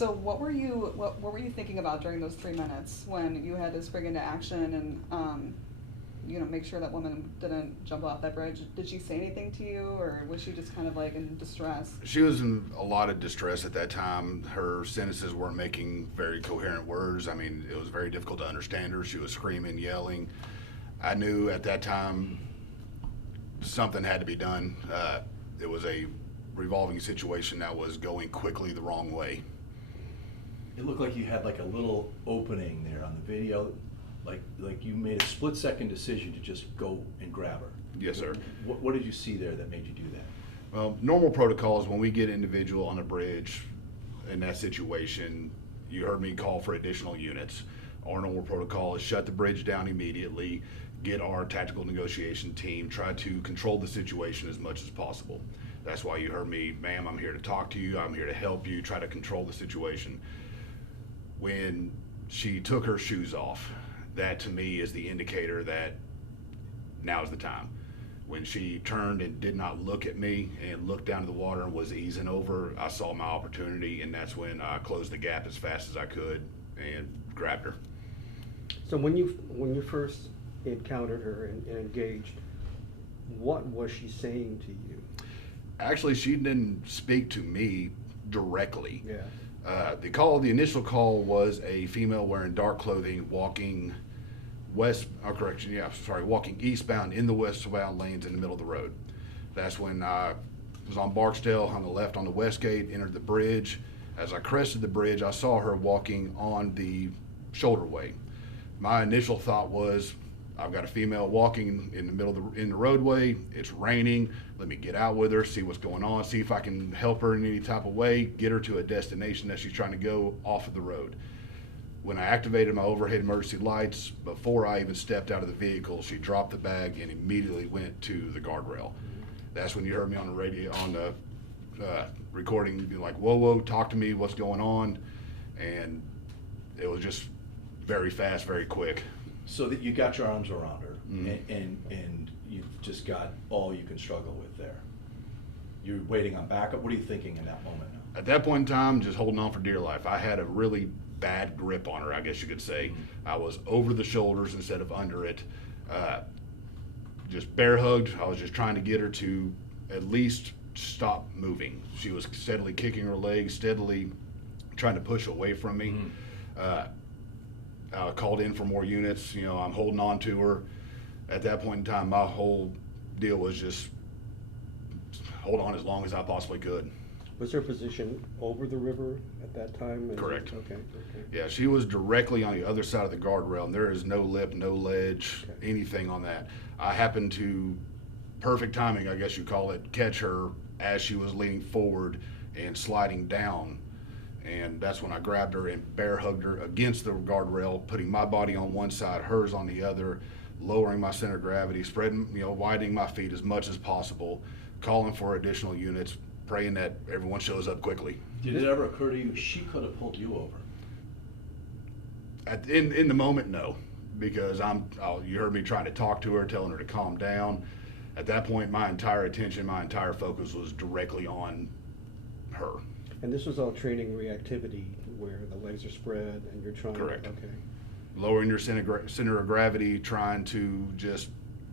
So what were you thinking about during those 3 minutes when you had to spring into action and make sure that woman didn't jump off that bridge? Did she say anything to you, or was she just kind of like in distress? She was in a lot of distress at that time. Her sentences weren't making very coherent words. I mean, it was very difficult to understand her. She was screaming, yelling. I knew at that time something had to be done. It was a revolving situation that was going quickly the wrong way. It looked like you had like a little opening there on the video, like you made a split-second decision to just go and grab her. Yes, sir. What did you see there that made you do that? Well, normal protocols, when we get an individual on a bridge in that situation, you heard me call for additional units. Our normal protocol is shut the bridge down immediately, get our tactical negotiation team, try to control the situation as much as possible. That's why you heard me, ma'am, I'm here to talk to you, I'm here to help you, try to control the situation. When she took her shoes off, that to me is the indicator that now's the time. When she turned and did not look at me and looked down to the water and was easing over, I saw my opportunity, and that's when I closed the gap as fast as I could and grabbed her. So when you first encountered her and engaged, what was she saying to you? Actually, she didn't speak to me directly. Yeah. The initial call was a female wearing dark clothing walking walking eastbound in the westbound lanes in the middle of the road. That's when I was on Barksdale, on the left on the Westgate, entered the bridge. As I crested the bridge, I saw her walking on the shoulderway. My initial thought was, I've got a female walking in the middle of the roadway. It's raining. Let me get out with her, see what's going on, see if I can help her in any type of way, get her to a destination that she's trying to go off of the road. When I activated my overhead emergency lights, before I even stepped out of the vehicle, she dropped the bag and immediately went to the guardrail. That's when you heard me on the radio, on the recording, be like, whoa, whoa, talk to me, what's going on? And it was just very fast, very quick. So that you got your arms around her, Mm-hmm. and you've just got all you can struggle with there. You're waiting on backup. What are you thinking in that moment now? At that point in time, just holding on for dear life. I had a really bad grip on her, I guess you could say. Mm-hmm. I was over the shoulders instead of under it. Just bear hugged. I was just trying to get her to at least stop moving. She was steadily kicking her legs, steadily trying to push away from me. Mm-hmm. I called in for more units. I'm holding on to her. At that point in time, my whole deal was just hold on as long as I possibly could. Was her position over the river at that time? Correct. Okay. Yeah, she was directly on the other side of the guardrail, and there is no lip, no ledge, Okay. anything on that. I happened to, perfect timing, I guess you call it, catch her as she was leaning forward and sliding down. And that's when I grabbed her and bear hugged her against the guardrail, putting my body on one side, hers on the other, lowering my center of gravity, spreading, widening my feet as much as possible, calling for additional units, praying that everyone shows up quickly. Did it ever occur to you she could have pulled you over? In the moment, no, because you heard me trying to talk to her, telling her to calm down. At that point, my entire attention, my entire focus was directly on her. And this was all training reactivity where the legs are spread and you're trying Correct. Okay. Lowering your center of gravity, trying to just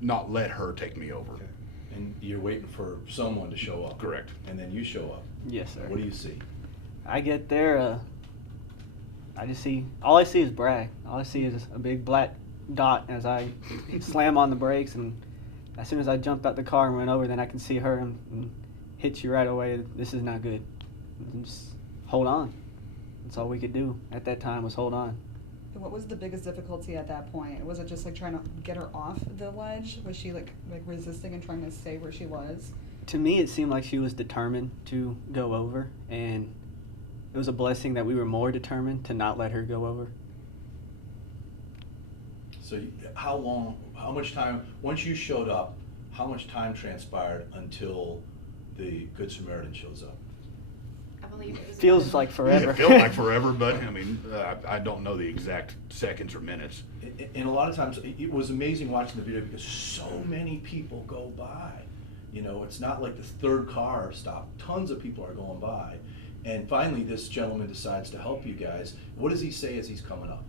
not let her take me over. Okay. And you're waiting for someone to show up. Correct. And then you show up. Yes, sir. What do you see? I get there, all I see is Bragg. All I see is a big black dot as I slam on the brakes, and as soon as I jumped out the car and went over, then I can see her and hit you right away. This is not good. And just hold on. That's all we could do at that time was hold on. And what was the biggest difficulty at that point? Was it just like trying to get her off the ledge? Was she like resisting and trying to stay where she was? To me, it seemed like she was determined to go over, and it was a blessing that we were more determined to not let her go over. So how much time, once you showed up, how much time transpired until the Good Samaritan shows up? I believe it was Feels like forever. It felt like forever, but I don't know the exact seconds or minutes. And a lot of times, it was amazing watching the video because so many people go by. It's not like the third car stopped. Tons of people are going by. And finally, this gentleman decides to help you guys. What does he say as he's coming up?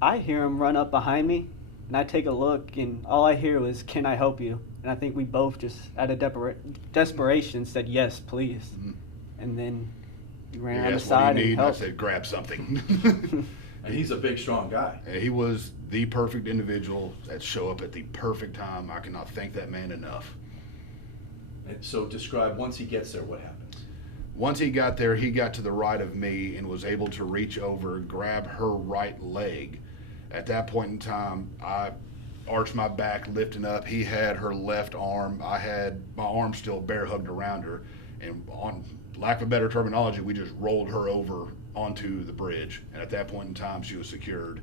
I hear him run up behind me, and I take a look, and all I hear was, "Can I help you?" And I think we both just, out of desperation, said, "Yes, please." Mhm. And then he ran He around the asked what side he and needed, I helped. said, grab something. And he's a big, strong guy. And he was the perfect individual that show up at the perfect time. I cannot thank that man enough. And so describe, once he gets there, what happens? Once he got there, he got to the right of me and was able to reach over, grab her right leg. At that point in time, I arched my back, lifting up. He had her left arm. I had my arm still bear hugged around her. And on lack of a better terminology, we just rolled her over onto the bridge. And at that point in time, she was secured.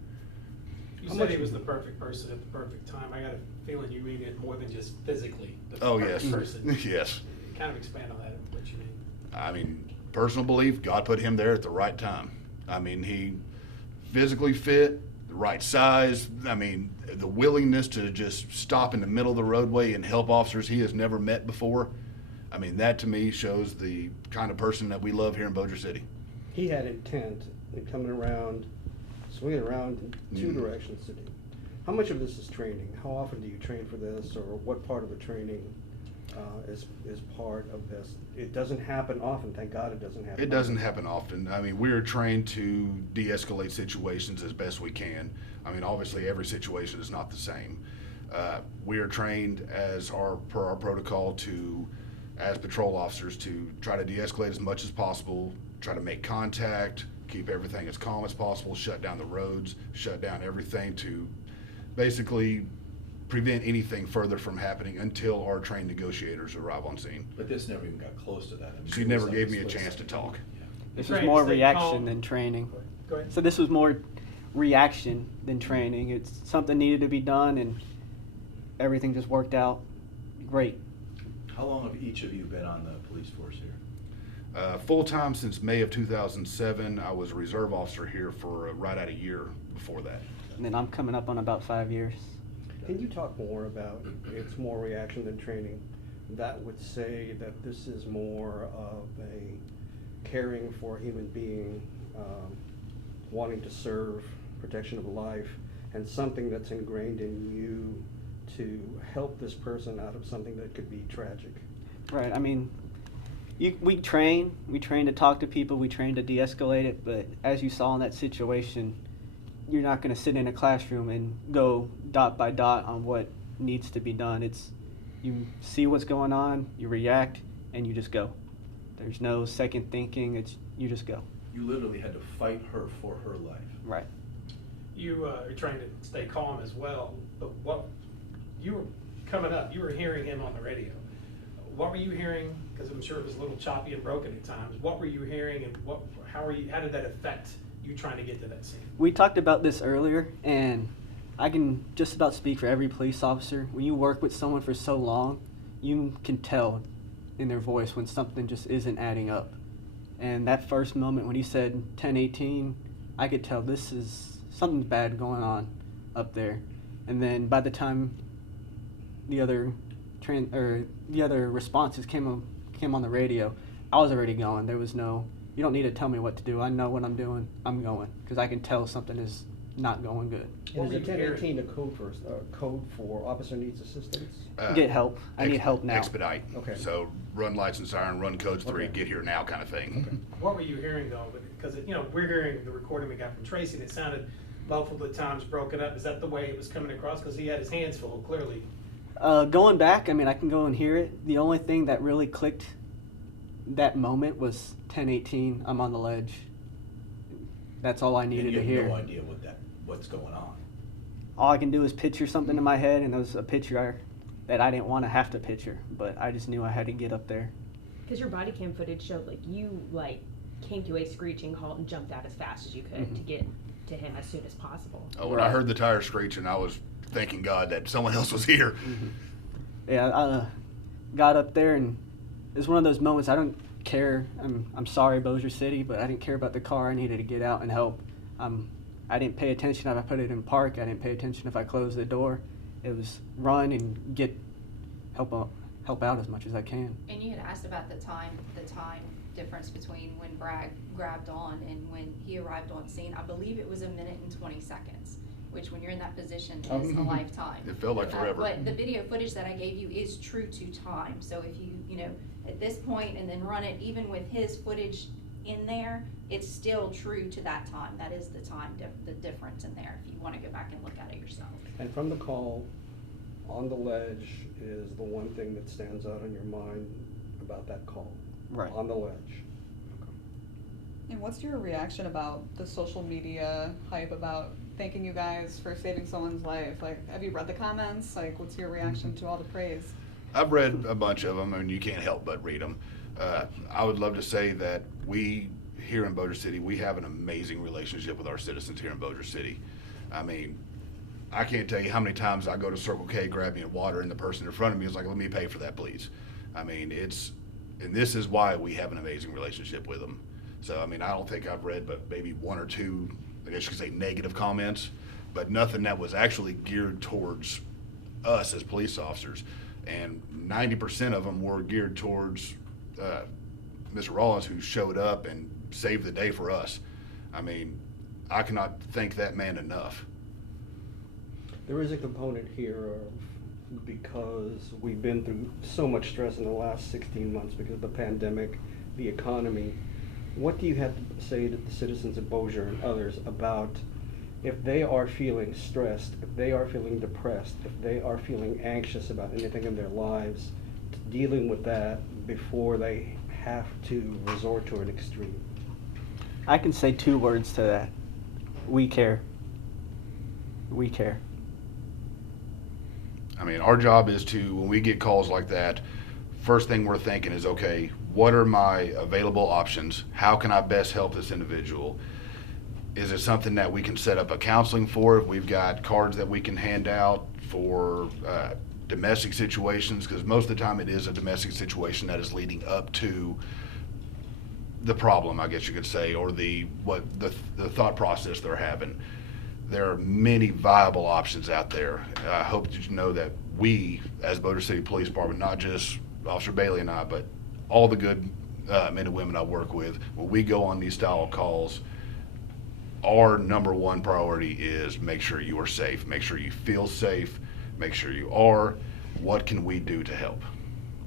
You How said much- he was the perfect person at the perfect time. I got a feeling you mean it more than just physically. The Oh, perfect yes. person. Yes. Kind of expand on that, what you mean. I mean, personal belief, God put him there at the right time. I mean, he physically fit, the right size. I mean, the willingness to just stop in the middle of the roadway and help officers he has never met before. I mean, that to me shows the kind of person that we love here in Bossier City. He had intent in coming around, swinging around in two Mhm. directions today. How much of this is training? How often do you train for this, or what part of the training is part of this? It doesn't happen often, thank God it doesn't happen. It doesn't often. happen often. I mean, we're trained to de-escalate situations as best we can. I mean, obviously every situation is not the same. We are trained per our protocol as patrol officers to try to de-escalate as much as possible, try to make contact, keep everything as calm as possible, shut down the roads, shut down everything to basically prevent anything further from happening until our trained negotiators arrive on scene. But this never even got close to that. I mean, She it never was gave like me a split chance to second. talk. Yeah. This You're was trained more to stay reaction calm. than training. Go ahead. So this was more reaction than training. It's something needed to be done, and everything just worked out great. How long have each of you been on the police force here? Full-time since May of 2007. I was a reserve officer here for right at a year before that. And then I'm coming up on about 5 years. Can you talk more about it's more reaction than training? That would say that this is more of a caring for a human being, wanting to serve, protection of life, and something that's ingrained in you to help this person out of something that could be tragic. Right. I mean, we train to talk to people, we train to de-escalate it, but as you saw in that situation, you're not going to sit in a classroom and go dot by dot on what needs to be done. It's you see what's going on, you react, and you just go. There's no second thinking. You just go. You literally had to fight her for her life. Right. You are trying to stay calm as well, but what you were coming up, you were hearing him on the radio. What were you hearing? Because I'm sure it was a little choppy and broken at times. What were you hearing, and how did that affect you trying to get to that scene? We talked about this earlier, and I can just about speak for every police officer. When you work with someone for so long, you can tell in their voice when something just isn't adding up. And that first moment when he said 1018, I could tell this is something bad going on up there. And then by the time the other responses came on the radio, I was already going. There was no, you don't need to tell me what to do. I know what I'm doing. I'm going because I can tell something is not going good. What Is were a you hearing? 1018 a code for officer needs assistance? Get help. I need help now. Expedite. Okay. So run lights and siren, run codes 3, Okay. get here now kind of thing. What were you hearing though? Because we're hearing the recording we got from Tracy, and it sounded multiple times broken up. Is that the way it was coming across? Because he had his hands full, clearly. Going back, I mean, I can go and hear it. The only thing that really clicked that moment was 1018, I'm on the ledge. That's all I needed And you to have hear. no idea what's going on. All I can do is picture something in my head, and it was a picture that I didn't want to have to picture, but I just knew I had to get up there. Because your body cam footage showed you came to a screeching halt and jumped out as fast as you could to get to him as soon as possible. Oh, when I heard the tire screeching, I was thanking God that someone else was here. Yeah, I got up there, and it was one of those moments I don't care. I'm sorry, Bossier City, but I didn't care about the car. I needed to get out and help. I didn't pay attention if I put it in park. I didn't pay attention if I closed the door. It was run and help out as much as I can. And you had asked about the time difference between when Bragg grabbed on and when he arrived on scene. I believe it was 1:20, which when you're in that position is a lifetime. It felt like forever. But the video footage that I gave you is true to time. So if you know, at this point and then run it, even with his footage in there, it's still true to that time. That is the time, the difference in there, if you want to go back and look at it yourself. And from the call, on the ledge is the one thing that stands out in your mind about that call? Right. On the ledge. And what's your reaction about the social media hype about thanking you guys for saving someone's life? Like, have you read the comments? Like, what's your reaction to all the praise? I've read a bunch of them, and you can't help but read them. I would love to say that we here in Bossier City, we have an amazing relationship with our citizens here in Bossier City. I mean, I can't tell you how many times I go to Circle K, grab me a water, and the person in front of me is like, let me pay for that, please. I mean, and this is why we have an amazing relationship with them. So, I mean, I don't think I've read but maybe one or two, I guess you could say, negative comments, but nothing that was actually geared towards us as police officers. And 90% of them were geared towards Mr. Rollins, who showed up and saved the day for us. I mean, I cannot thank that man enough. There is a component here of, because we've been through so much stress in the last 16 months because of the pandemic, the economy, what do you have to say to the citizens of Bossier and others about if they are feeling stressed, if they are feeling depressed, if they are feeling anxious about anything in their lives, dealing with that before they have to resort to an extreme? I can say 2 words to that. We care. We care. I mean, our job is to, when we get calls like that, first thing we're thinking is, okay, what are my available options? How can I best help this individual? Is it something that we can set up a counseling for? If we've got cards that we can hand out for domestic situations, because most of the time it is a domestic situation that is leading up to the problem, I guess you could say, or the thought process they're having. There are many viable options out there. I hope that you know that we, as Bossier City Police Department, not just Officer Bailey and I, but all the good men and women I work with, when we go on these style of calls, our number one priority is make sure you are safe, make sure you feel safe, make sure you are. What can we do to help?